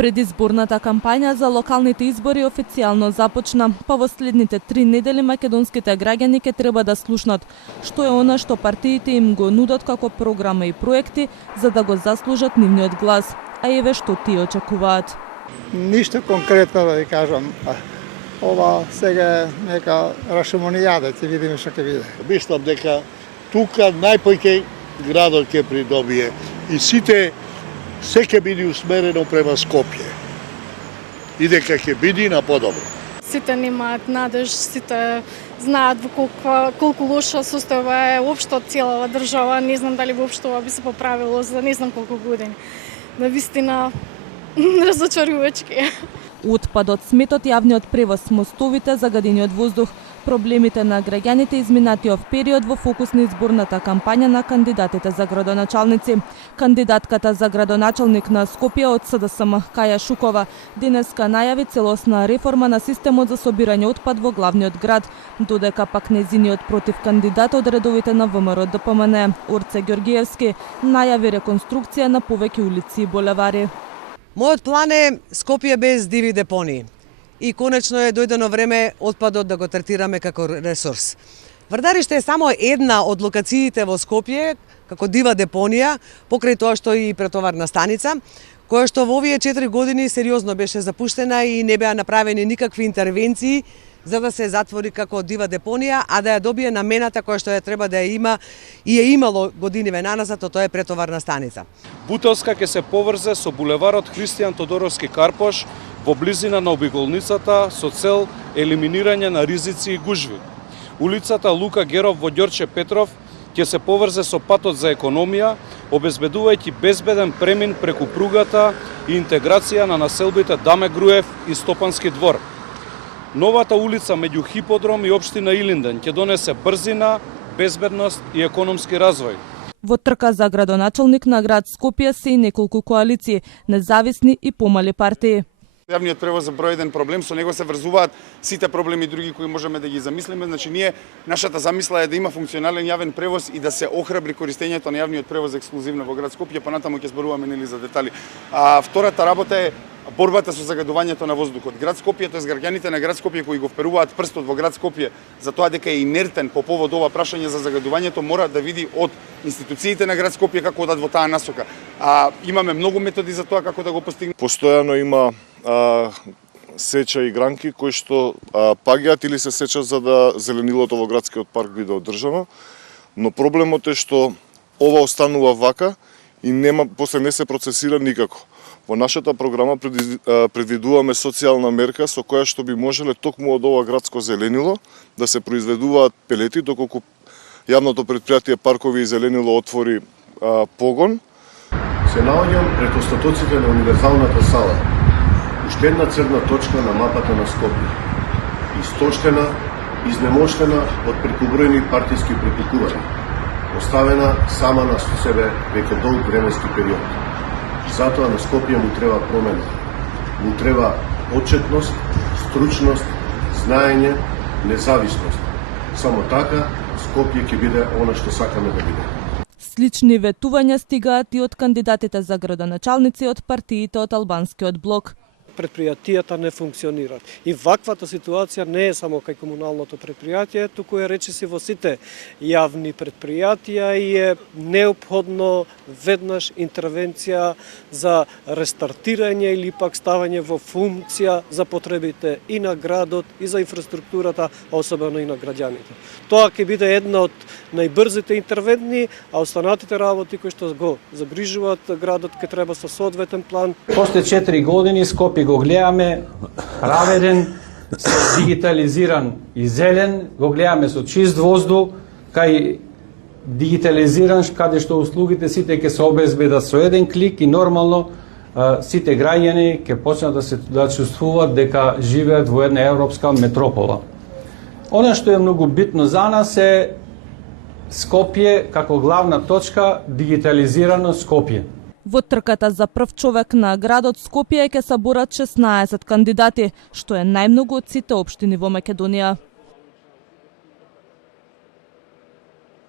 Предизборната кампања за локалните избори официјално започна, па во следните 3 недели македонските граѓани ќе треба да слушнат што е она што партиите им го нудат како програма и проекти за да го заслужат нивниот глас, а еве што тие очекуваат. Ништо конкретно да ви кажам. Ова сега нека рашомонијада, ќе видиме што ќе биде. Мислам дека тука најпој градот ќе придобие и сите се ќе биде усмерено према Скопје и дека ќе биде на подобро. Сите немаат надеж, сите знаат во колку лоша состојба е општо целава држава. Не знам дали воопшто ова би се поправило за не знам колку години. Навистина разочарувачки. Отпадот, сметот, јавниот превоз, мостовите, загадениот воздух, проблемите на граѓаните изминатиот период во фокус на изборната кампања на кандидатите за градоначалници. Кандидатката за градоначалник на Скопје од СДСМ Каја Шукова денеска најави целосна реформа на системот за собирање отпад во главниот град, додека пак нејзиниот против кандидат од редовите на ВМРО ДПМН Орце Ѓоргиевски најави реконструкција на повеќе улици и булевари. Мојот план е Скопје без диви депонии. И конечно е дојдено време отпадот да го третираме како ресурс. Врдариште е само една од локациите во Скопје како дива депонија, покрај тоа што и претоварна станица, која што во овие 4 години сериозно беше запуштена и не беа направени никакви интервенции за да се затвори како дива депонија, а да ја добие намената која што ја треба да ја има и е имало годиниве наназад, тоа е претоварна станица. Бутелска ќе се поврзе со булеварот Христијан Тодоровски Карпош во близина на обиколницата со цел елиминирање на ризици и гужви. Улицата Лука Геров во Ѓорче Петров ќе се поврзе со патот за економија, обезбедувајќи безбеден премин преку пругата и интеграција на населбите Даме Груев и Стопански двор. Новата улица меѓу Хиподром и општина Илинден ќе донесе брзина, безбедност и економски развој. Во трка за градоначалник на град Скопје се и неколку коалиции, независни и помали партии. Јавниот превоз е број еден проблем, со него се врзуваат сите проблеми други кои можеме да ги замислиме. Значи нашата замисла е да има функционален јавен превоз и да се охрабри користењето на јавниот превоз ексклузивно во град Скопје, понатаму ќе зборуваме за детали. Втората работа е борбата со загадувањето на воздухот. Град Скопје, тоест граѓаните на град Скопје кои го вперуваат прстот во град Скопје за тоа дека е инертен по повод ова прашање за загадувањето, мора да види од институциите на град Скопје како одат во таа насока. Имаме многу методи за тоа како да го постигнеме. Постојано има сеча и гранки кои што паѓаат или се сечат за да зеленилото во градскиот парк биде одржано, но проблемот е што ова останува вака и после не се процесира никако. Во нашата програма предвидуваме социјална мерка со која што би можеле токму од ова градско зеленило да се произведуваат пелети доколку јавното претпријатие Паркови и зеленило отвори погон. Се наоѓам пред остатоците на универзалната сала. Уште една црна точка на мапата на Скопје. Истоштена, изнемоштена од прекубројни партиски прекукувања. Оставена сама на себе веќе долг временски период. Затоа на Скопје му треба промена. Му треба отчетност, стручност, знаење, независност. Само така Скопје ќе биде она што сакаме да биде. Слични ветувања стигаат и од кандидатите за градоначалници од партиите од албанскиот блок. Предпријатијата не функционираат. И ваквата ситуација не е само кај комуналното предпријатие, туку е речиси во сите јавни предпријатија и е неопходно веднаш интервенција за рестартирање или пак ставање во функција за потребите и на градот, и за инфраструктурата, а особено и на граѓаните. Тоа ќе биде една од најбрзите интервентни, а останатите работи кои што го загрижуваат градот ќе треба со соодветен план. После 4 години Скопје го гледаме праведен, дигитализиран и зелен, го гледаме со чист воздух, кај дигитализиран, каде што услугите сите ќе се обезбедат со еден клик и нормално сите граѓани ќе почнат да чувствуваат дека живеат во една европска метропола. Она што е многу битно за нас е Скопје како главна точка, дигитализирано Скопје. Во трката за прв човек на градот Скопје ќе се борат 16 кандидати, што е најмногу од сите општини во Македонија.